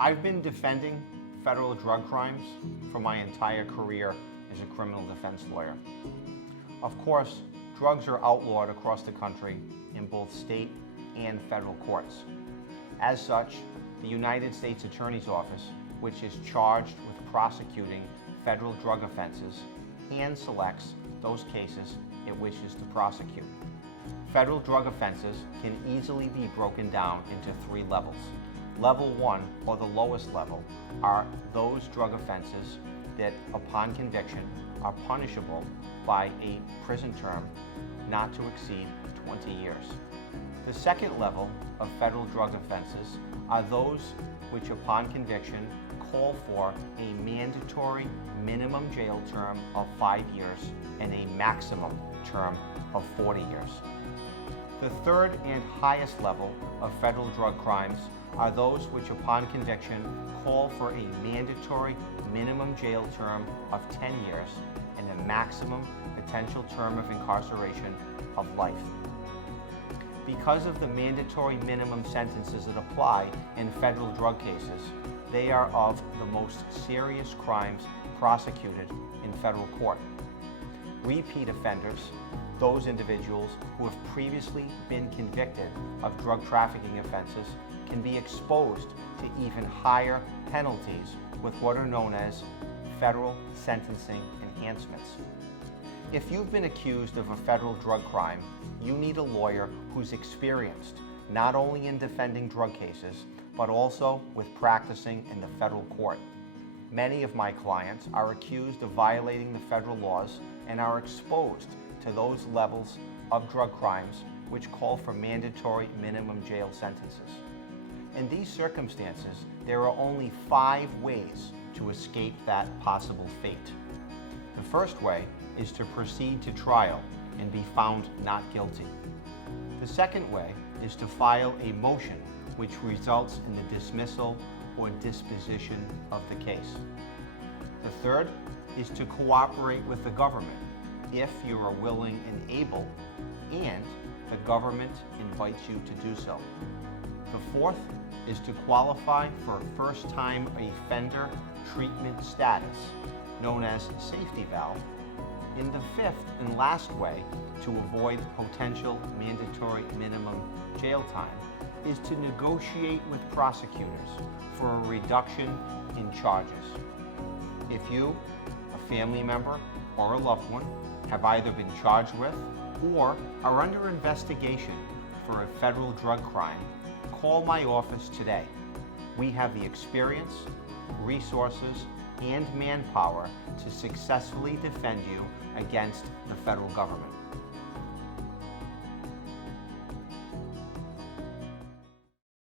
I've been defending federal drug crimes for my entire career as a criminal defense lawyer. Of course, drugs are outlawed across the country in both state and federal courts. As such, the United States Attorney's Office, which is charged with prosecuting federal drug offenses, hand selects those cases it wishes to prosecute. Federal drug offenses can easily be broken down into three levels. Level 1, or the lowest level, are those drug offenses that, upon conviction, are punishable by a prison term not to exceed 20 years. The second level of federal drug offenses are those which, upon conviction, call for a mandatory minimum jail term of 5 years and a maximum term of 40 years. The third and highest level of federal drug crimes are those which, upon conviction, call for a mandatory minimum jail term of 10 years and a maximum potential term of incarceration of life. Because of the mandatory minimum sentences that apply in federal drug cases, they are of the most serious crimes prosecuted in federal court. Repeat offenders, those individuals who have previously been convicted of drug trafficking offenses, can be exposed to even higher penalties with what are known as federal sentencing enhancements. If you've been accused of a federal drug crime, you need a lawyer who's experienced not only in defending drug cases, but also with practicing in the federal court. Many of my clients are accused of violating the federal laws and are exposed to those levels of drug crimes which call for mandatory minimum jail sentences. In these circumstances, there are only 5 ways to escape that possible fate. The first way is to proceed to trial and be found not guilty. The second way is to file a motion which results in the dismissal or disposition of the case. The third is to cooperate with the government if you are willing and able, and the government invites you to do so. The fourth is to qualify for first-time offender treatment status, known as safety valve. And the fifth and last way to avoid potential mandatory minimum jail time is to negotiate with prosecutors for a reduction in charges. If you, a family member, or a loved one have either been charged with or are under investigation for a federal drug crime, call my office today. We have the experience, resources, and manpower to successfully defend you against the federal government.